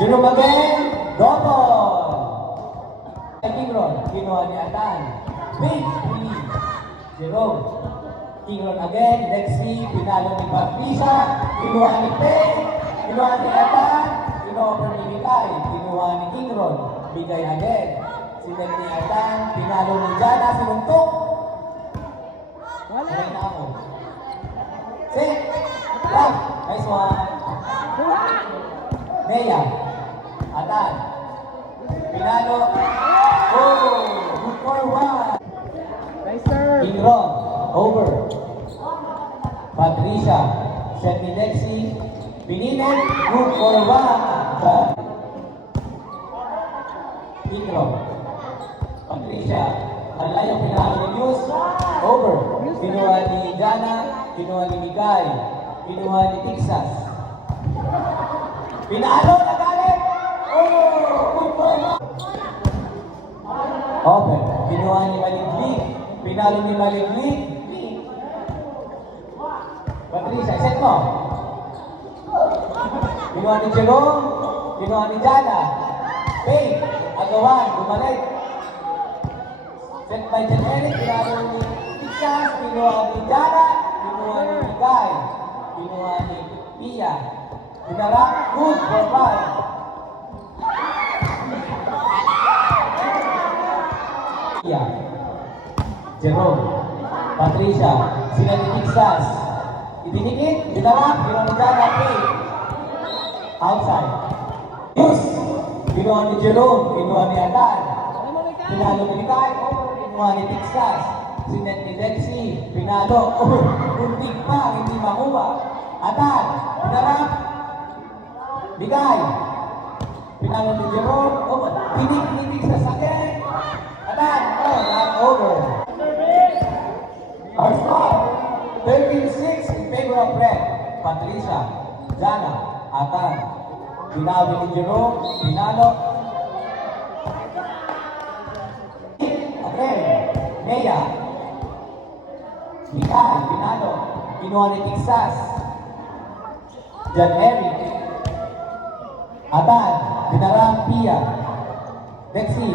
Jerome again, double. Kingron, kinuha ni Atan. Big 3. Jerome. Kingron again, Lexi, pinalo ni Patricia. Kinuha ni Pei. Kinuha ni Atan. Kinuha ni Bigay. Kinuha ni Kingron. Bigay again. Sinag ni Atan. Pinalo ni Jana. Sinuntok. Wala na ako. Sit. Up. Nice one. Nea. Atan. Pinalo. Oh! Good for one. Nice serve. Kingron. Over. Patricia. Set ni Lexi. Pinilit. Good for one. Kingron. Patricia. Ang layo pinalo ni News. Over. Kinuha ni Jana. Kinuha ni Migay. Kinuha ni Texas. Pinalo na galit. Oh! Good for one. Open. Kinuha ni Maliglig. Pinalo ni Maliglig. Patricia, set mo. Kinuha ni Jerome. Kinuha ni Jana. Pay. Agawan. Bumalik. Set by Jan Eric. Pinalo ni Texas. Kinuha ni Jana. Kinuha ni Migay. Kinuha ni Pia. Pinarap. Good for five. Jerome, Patricia, sila ni Texas. Idinikit, dinarap, ginawa ni Jana, Pay. Outside. Yus! Ginawa ni Jerome, ginawa ni Atan. Pinalo ni Migay, ginawa ni Texas. Sinet ni Lexi, pinalo. Kuntik pa, hindi makuha. Atan, dinarap. Migay. Pinalo ni Jerome, tinik ni Texas again. Atan, not over. Our score, 13-6 in favor of Red. Patricia, Jana, Atan. Pinawi ni Jerome, pinalo. Again, Nea. Mikael, pinalo. Kinuha ni Texas. Jan Eric. Atan, pinarang Pia. Lexi,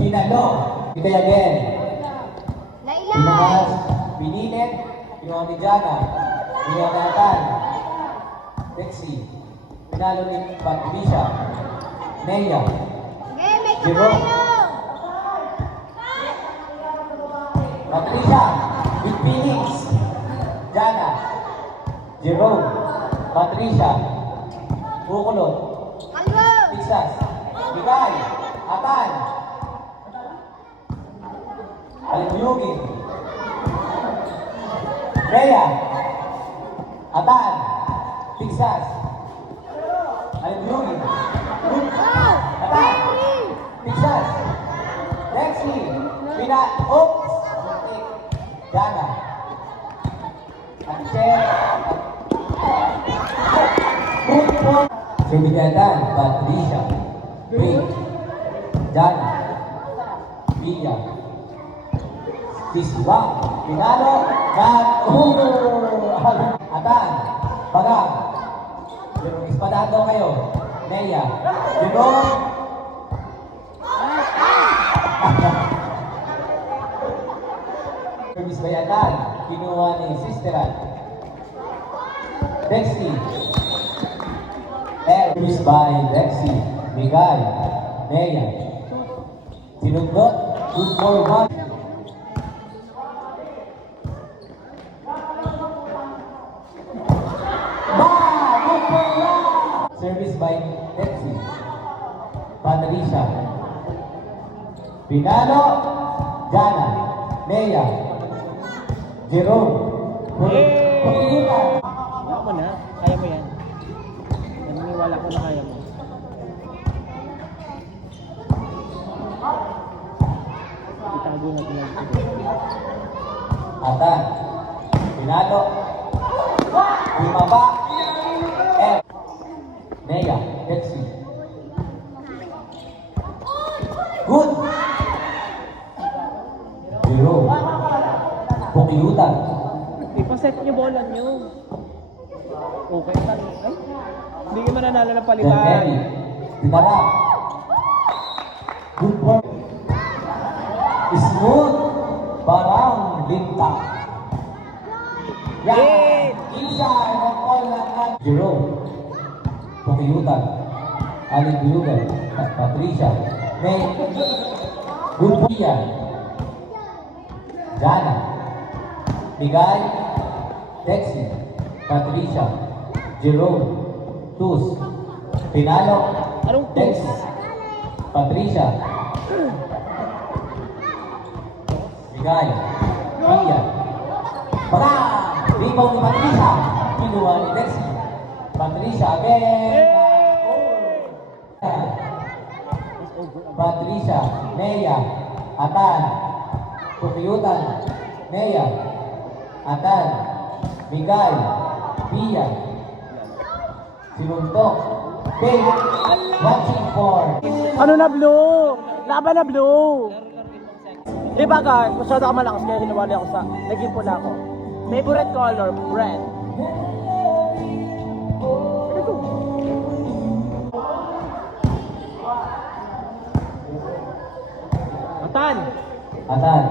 pinalo. Kita again. Pinakas, pinilit, kinuha ni Jana, kinuha ni Atan, Lexi, pinalo ni Patricia, Nea, Jerome, Patricia, with Phoenix, Jana, Jerome, Patricia, Bukulo, Texas, Bigay, Atan, Alimuyugin, Rhea, Atan, Texas, Alimuyugin, Atan, Texas, Lexi, oops, Jana, Ate, Atan, Patricia, Ray, Jana, Pia, Tiswa, pinalo, Atan, Pagang. Pero ispadahan daw kayo. Nea, Jerome. Service by Atan, kinuha ni Sisteran. Lexi. Service by Lexi. Migay. Nea. Sinundot. Good for one. Service by Lexi. Patricia. Pinalo. Jana. Nea. Jerome. Pagkilitan. Kaya mo na. Kaya mo yan. Naniniwala ko na kaya mo. Itago na din. Atan. Pinalo. Bumaba. F. Nea. Lexi. Good. Jerome. Pukiyutan. Ipaset niyo bola niyo. Okay. Ay, hindi ka mananalo ng palitan. Jan Eric. Dinarap. Good work. Smooth. Parang linta. Yan. Inside ng all ng Jerome. Pumiyutan. Aling Bulugan. Patricia. May good work yan. Jana. Miguel. Dexy. Patricia. Jerome. Tus. Pinalo. Anong Dexy. Patricia. Miguel. Pia. Para! Rebound ni Patricia. Kinuha ni Dexy. Patricia again. Patricia. Nea. Atan. Pupiyutan. Nea. Atan. Miguel. Pia. Sinuntok. Pink. Watching for. Ano na blue? Laban na blue. Di ba guys, masyado ako malakas kaya hinuwali ako sa, naging pula ako. Favorite color, red. Atan! Atan.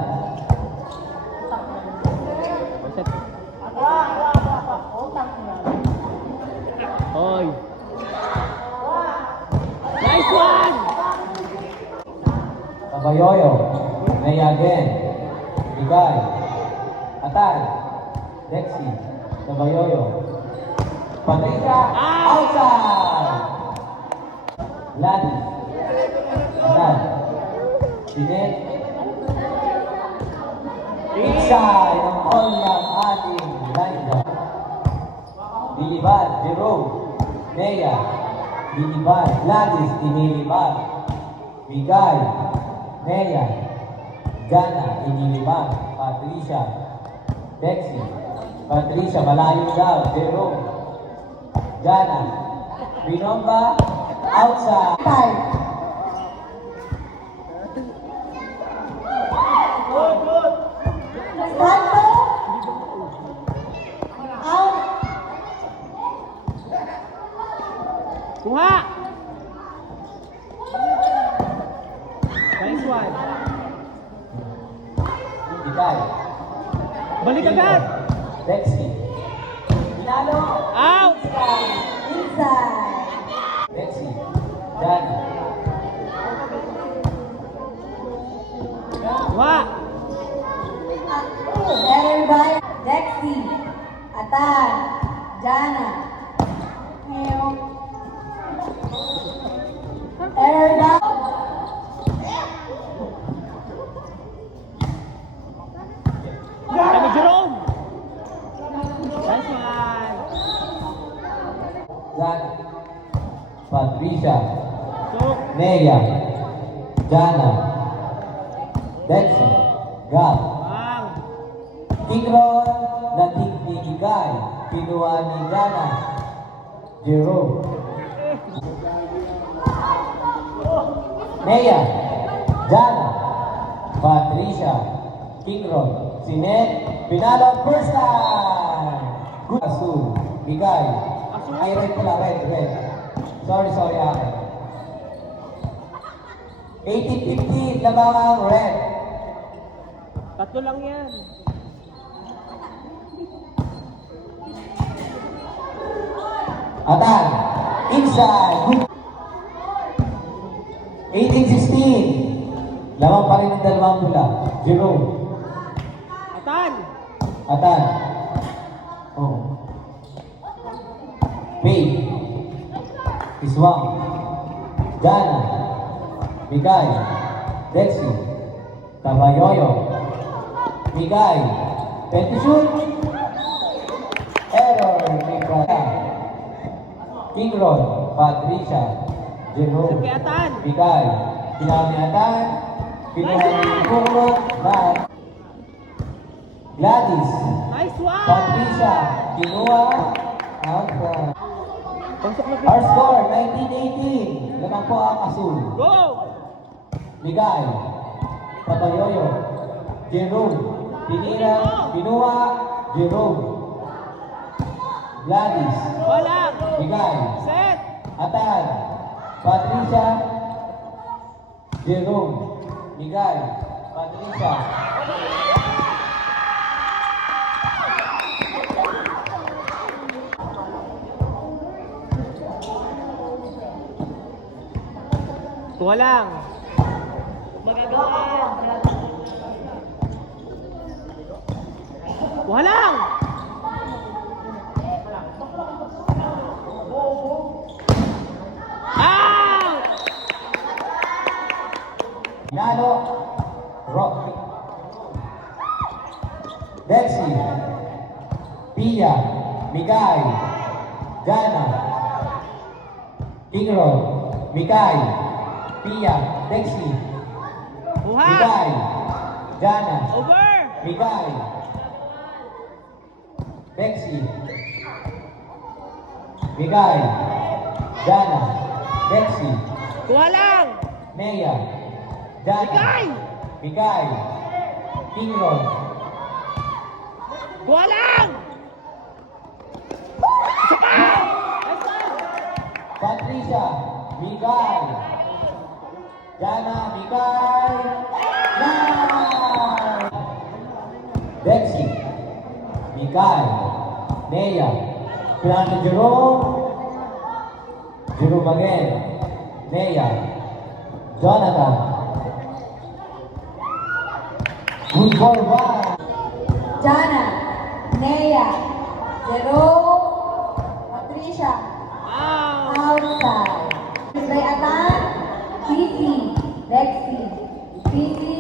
Hoy! Nice one! Kabayoyo. Nea again. Miguel. Atan. Dexy. Kabayoyo. Patricia. Outside. Gladys. Atan. Sinet. Inside ng all ng ating Liza. Dilibad. Jerome. Nea. Dilibad. Gladys. Inilibad. Miguel. Nea. Jana. Inilibad. Patricia. Dexy. Patricia. Malayo daw. Jerome. Jana. Binomba. Outside. Time. Santo. Out. Kuha! Nice one. Miguel. Balik agad! Dexy. Pinalo. Out! Inside. Dexy. Jana. Kuha! Everybody. Dexy. Atan. Jana. Everybody. Kami Jerome! Nice one! Jana. Patricia. Chok! Nea. Jana. Dexy. Gab. Bang! Tigron na tigdigigay. Kinuha ni Jana. Jerome. Nea. Jana. Patricia. Tigron. Sinet. Pinalo first time. Good. Asul. Bigay. Ay, red pala. Red. Sorry, ate. 18-15. Labang red. Tatlo lang yan. Atan. Inside. Good. 18-16. Lamang pa rin ang dalawang pula. Jerome. Atan! Atan. Oh. Pay. Iswang. Jana. Miguel. Dexy. Tabayoyo. Miguel. Pentishoot. Error. Miguel. Tigron. Patricia. Jerome. Sige, Atan! Miguel. Pinahal ni Atan. Pinahal ni Puro. Gladys. Nice one! Patricia. Kinuha. Out. Pangsok na Our score, 19-18. Lamang po ang Asul. Go! Miguel. Tabayoyo. Jerome. Pinira. Pinua. Jerome. Gladys. Wala! Miguel. Set! Atan. Patricia, Jerome, Miguel, Patricia, Kuha lang. Kuha lang. Out! Nalo, Rocky, Betsy, Pia, Miguel, Jana, Ingron, Miguel, Pia, Betsy, Kuha. Miguel, Jana, Over. Miguel, Betsy, Miguel, Jana, Betsy, Kuha lang. Mea, Jana, Miguel! Miguel, Ingron, Kuha lang. Patricia, Miguel, Jana, Miguel, Nine! Betsy, Miguel, Nea, Fernando Jerome, Jerome again, Nea, Jonathan, good for one, Jana, Nea, Jerome, Patricia, Out. outside. By Atan, Fifi, Lexi, Fifi,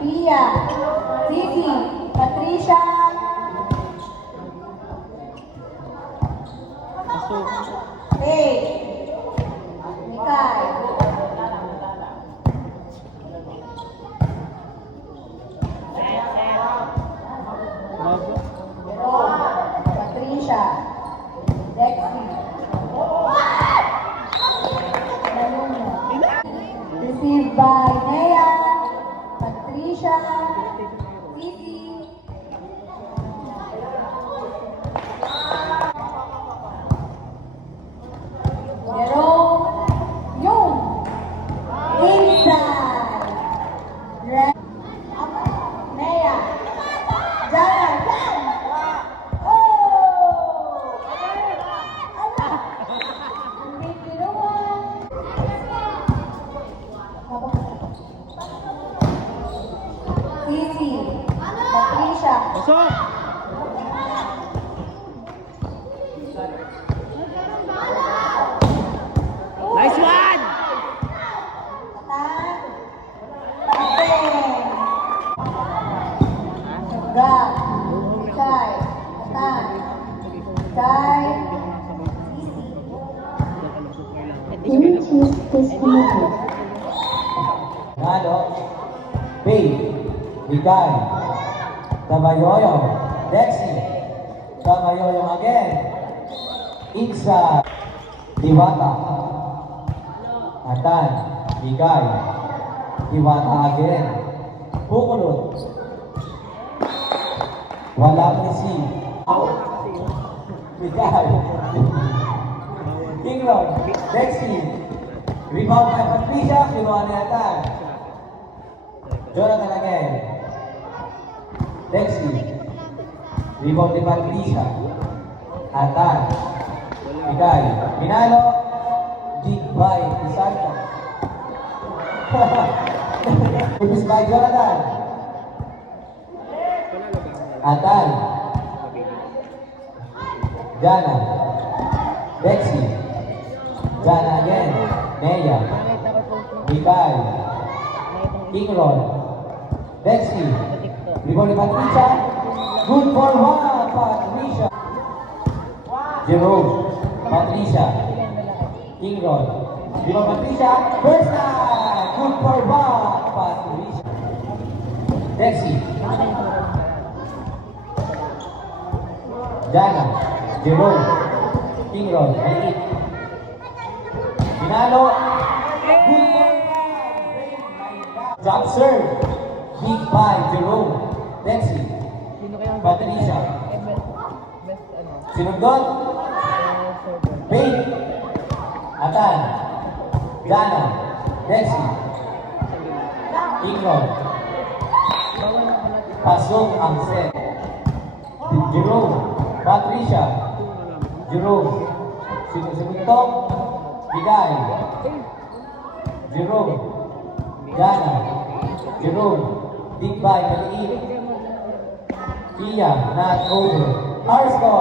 Pia, Fifi, Patricia, Faye, Mikay, Patricia, Lexi, received by Nea, Patricia, Fifi, Jerome, Yung, inside, Nea, Jana, Jan, oh, hindi kinuha. Sisi, Patricia, Pasok. Nice one. Atan, Aten, Gab, Kai, Atan, Kai, Nalo, Faith, Miguel, Tamayoyo, Lexi, Tamayoyo again, Iksa, Diwata, Atan, Miguel, Diwata again, Pukulot, wala si Miguel, Ingron, Lexi, rebound by Patricia, kinuha ni Atan, Jonathan again, Lexi, rebound ni Patricia, Atan, Miguel, Pinalo, Dig by Isanta. Finish by Jonathan. Atan, Jana, Lexi, Jana again, Nea, Miguel, Ingron, Lexi, rebound ni Patricia, good for one, Patricia. Jerome, Patricia, Ingron, rebound Patricia, first time, good for one, Patricia. Lexi, Jana, Jerome, Ingron, maliit. Pinalo, good for one, drop serve, big by Jerome, Lexi, Patricia, Sinundot. Faith. Atan. Jana. Dexy. Ingron. Pasok ang set. Jerome. Patricia. Jerome. Sinusuntok. Bigay. Jerome. Jana. Jerome. Big by maliit. Kia. Not over. Our score.